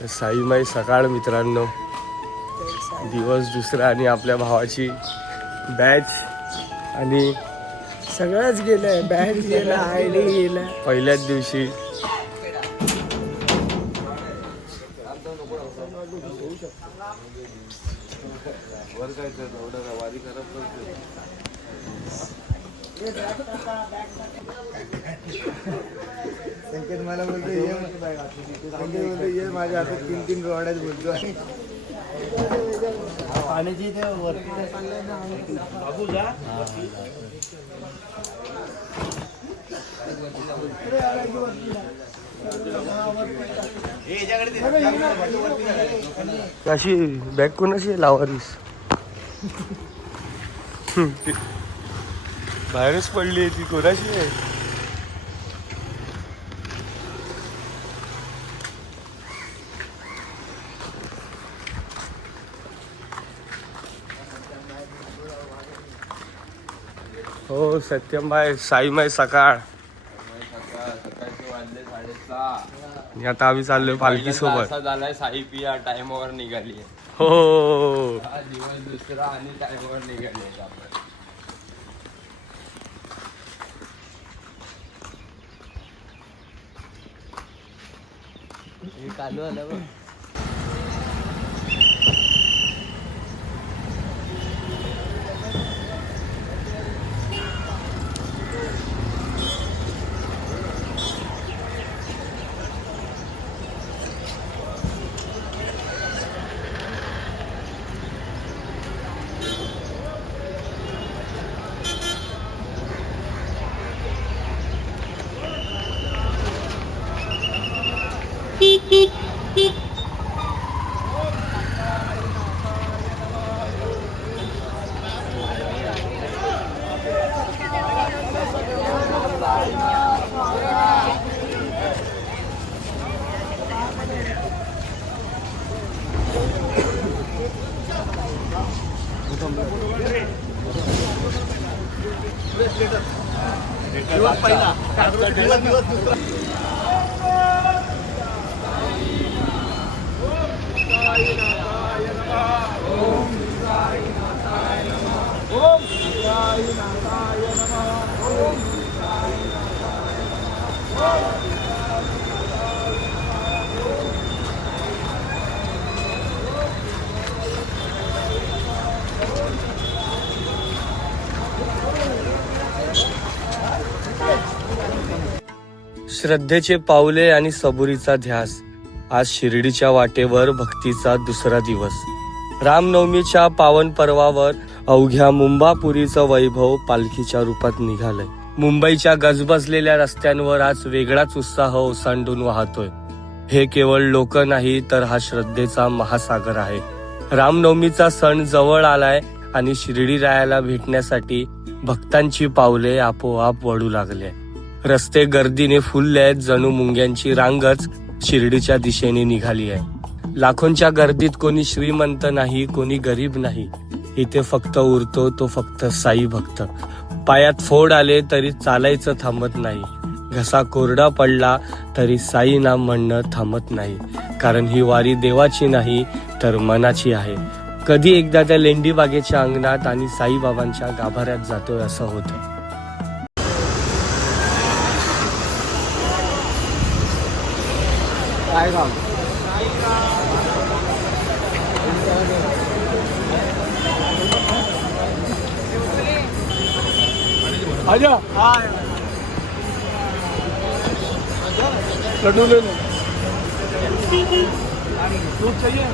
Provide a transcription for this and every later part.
तर साईमाई सकाळ मित्रांनो, दिवस दुसरा आणि आपल्या भावाची बॅच आणि सगळंच गेलंय. बॅच गेला, आयडी गेला. पहिल्याच दिवशी संकेत मला बोलतो ये माझ्या हातात 3-3 रोड आहेत बोलतो. पाण्याची ते वरती अशी बॅग कोणाशी लावारीस बाहेरच पडली आहे ती, कोणाशी आहे? हो सत्यमभाई, साईमाई सकाळ. सकाळचे वाजले 6:30 आणि आता आम्ही चाललोय पालखी सोबत. असा झालाय साई पिया टाइमवर निघाली. हो हा दिवस दुसरा आणि टाइमवर निघाली आपण. चालू आलं बघ. श्रद्धेचे पावले आणि सबुरीचा ध्यास. आज शिर्डीच्या वाटेवर भक्तीचा दुसरा दिवस. रामनवमीच्या पावन पर्वावर अवघ्या मुंबापुरीचं वैभव पालखीच्या रूपात निघालंय. मुंबईच्या गजबजलेल्या रस्त्यांवर आज वेगळाच उत्साह ओसंडून वाहतोय. हे केवळ लोक नाही तर हा श्रद्धेचा महासागर आहे. रामनवमीचा सण जवळ आलाय आणि शिर्डी रायाला भेटण्यासाठी भक्तांची पावले आपोआप वळू लागले. रस्ते गर्दीने फुलले आहेत, जणू मुंग्यांची रांगच शिर्डीच्या दिशेने निघाली आहे. लाखोंच्या गर्दीत कोणी श्रीमंत नाही, कोणी गरीब नाही. इथे फक्त उरतो तो फक्त साई भक्त. पायात फोड आले तरी चालायचं थांबत नाही. घसा कोरडा पडला तरी साई नाम म्हणणं थांबत नाही. कारण ही वारी देवाची नाही तर मनाची आहे. कधी एकदा त्या लेंडी बागेच्या अंगणात आणि साईबाबांच्या गाभाऱ्यात जातोय असं होतं. काय काम आजा लड्डू ले लो. दूध चाहिए?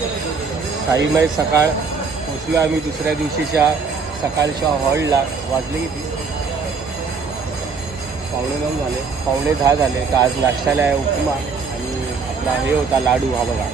साईमय सकाळ पोचलो आम्ही दुसऱ्या दिवशीच्या सकाळच्या हॉलला. वाजले किती? 9:15 झाले, 9:45 झाले. तर आज नाश्त्याला आहे उपमा आणि आपला हे होता लाडू. हा बघा.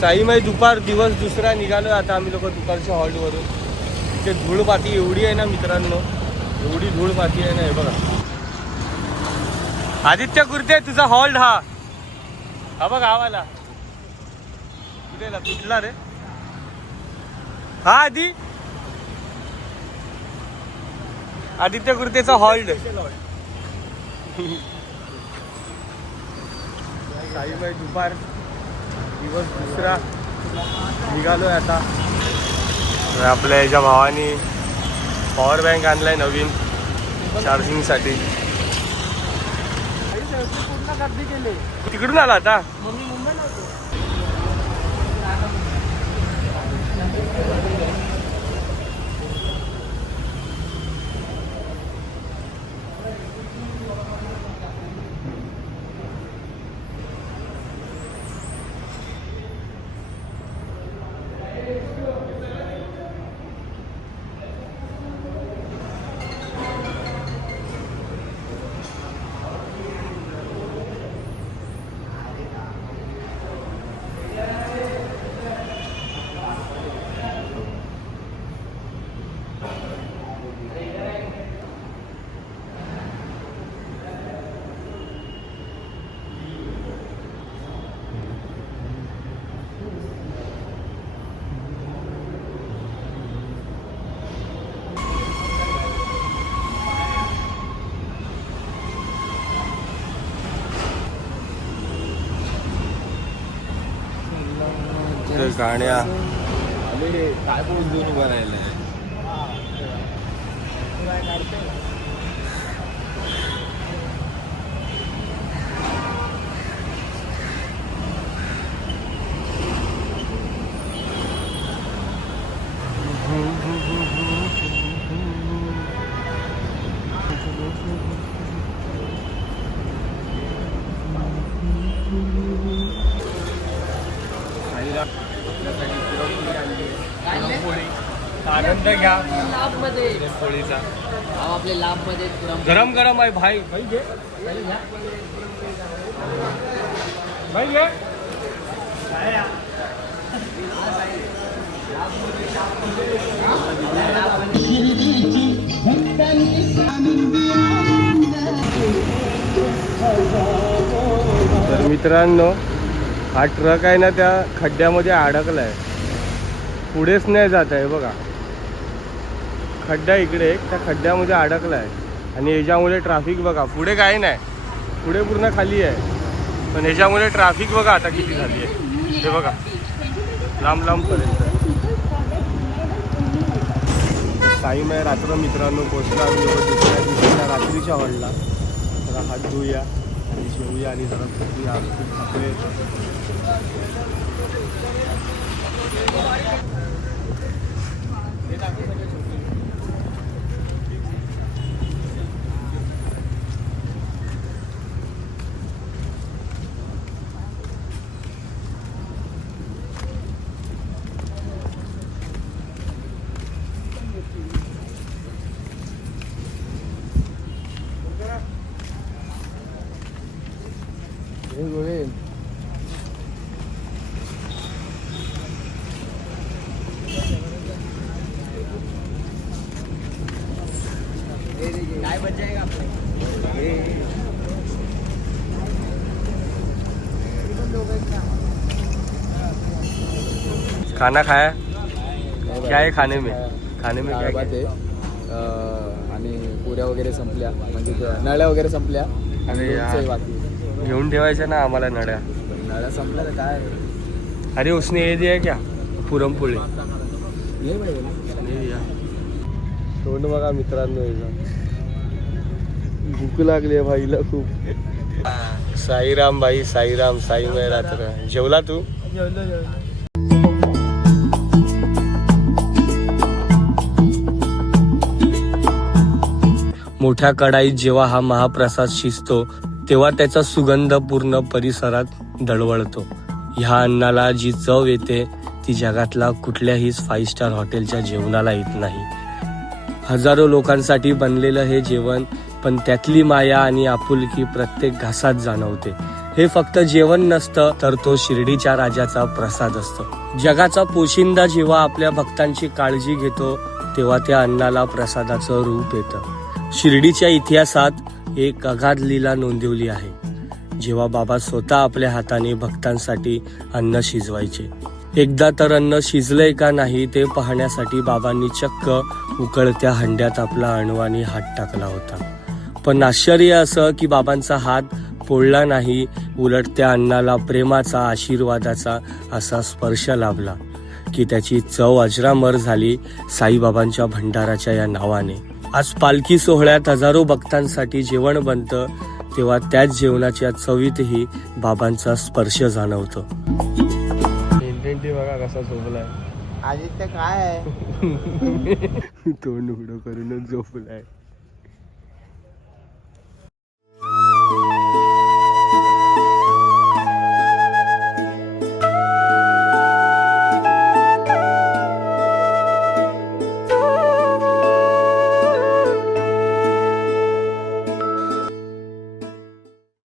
साईमय दुपार दिवस दुसरा निघालो आता आम्ही लोक दुपारच्या हॉल्टवरून. इथे धूळपाती एवढी आहे ना मित्रांनो, एवढी धूळपाती आहे ना. हे बघा आदित्य कुर्ते तुझा हॉल्ट हा बघ आवाला कुठे तुटला रे. हा आदित्य कुर्तेचा हॉल्ट. साईमय दुपार दिवस दुसरा निघालोय आता. आपल्या याच्या भावानी पॉवर बँक आणलाय नवीन चार्जिंगसाठी. तिकडून आला आता. गाण्या काय पण दूर उभं राहिलं. आनंद घ्या पोळीचा. आपले लाभ मध्ये गरम गरम आहे भाई. भाई घे भाई घे. तर मित्रांनो हा ट्रक आहे ना त्या खड्ड्यामध्ये अडकलाय. पुढेच नाही जात आहे बघा. खड्डा इकडे त्या खड्ड्यामध्ये अडकलाय आणि ह्याच्यामुळे ट्रॅफिक बघा. पुढे काही नाही, पुढे पूर्ण खाली आहे. पण ह्याच्यामुळे ट्रॅफिक बघा आता किती झाली आहे. हे बघा लांब लांबपर्यंत. साईमय रात्र मित्रांनो पोचला आम्ही दुसऱ्या दिवशीच्या रात्रीच्या हॉलला. जरा हात धुऊया आणि जेवूया आणि जरा झोपूया. आपले काय बच जाएगा आपले. खाना खाया क्या है खाने में? खाने में क्या डाळ भात आणि पुऱ्या वगैरे संपल्या, म्हणजे नळ्या वगैरे संपल्या. अरे लोणचं आहे यार. बाकी. घेऊन ठेवायच्या ना आम्हाला नड्या. गाड्या संपल्या तर काय अरे उसने ये दिया क्या पुरणपोळी ये पाहिजे तोंड बघा मित्रांनो याचं. भूक लागली आहे भाईला खूप. साईराम भाई साईराम साई मय रात्र. जेवला तू? मोठ्या कढाईत जेव्हा हा महाप्रसाद शिजतो तेव्हा त्याचा सुगंध पूर्ण परिसरात दळवळतो. ह्या अन्नाला जी चव येते ती जगातला कुठल्याही 5 स्टार हॉटेलच्या जेवणाला येत नाही. हजारो लोकांसाठी बनलेलं हे जेवण, पण त्यातली माया आणि आपुलकी प्रत्येक घासात जाणवते. हे फक्त जेवण नसतं तर तो शिर्डीच्या राजाचा प्रसाद असतो. जगाचा पोशिंदा जेव्हा आपल्या भक्तांची काळजी घेतो तेव्हा त्या अन्नाला प्रसादाचं रूप येतं. शिर्डीच्या इतिहासात एक अगाध लीला नोंदवली आहे. जेव्हा बाबा स्वतः आपल्या हाताने भक्तांसाठी अन्न शिजवायचे. एकदा तर अन्न शिजलंय का नाही ते पाहण्यासाठी बाबांनी चक्क उकळत्या हंड्यात आपला अणवानी हात टाकला होता. पण आश्चर्य असं की बाबांचा हात पोळला नाही, उलट त्या अन्नाला प्रेमाचा, आशीर्वादाचा असा स्पर्श लाभला की त्याची चव अजरामर झाली साईबाबांच्या भंडाराच्या या नावाने. आज पालखी सोहळ्यात हजारो भक्तांसाठी जेवण बनतं तेव्हा त्याच जेवणाच्या चवीतही बाबांचा स्पर्श जाणवतो. बघा कसा झोपलाय आदित्य काय आहे तोंड उघडं करूनच झोपलाय.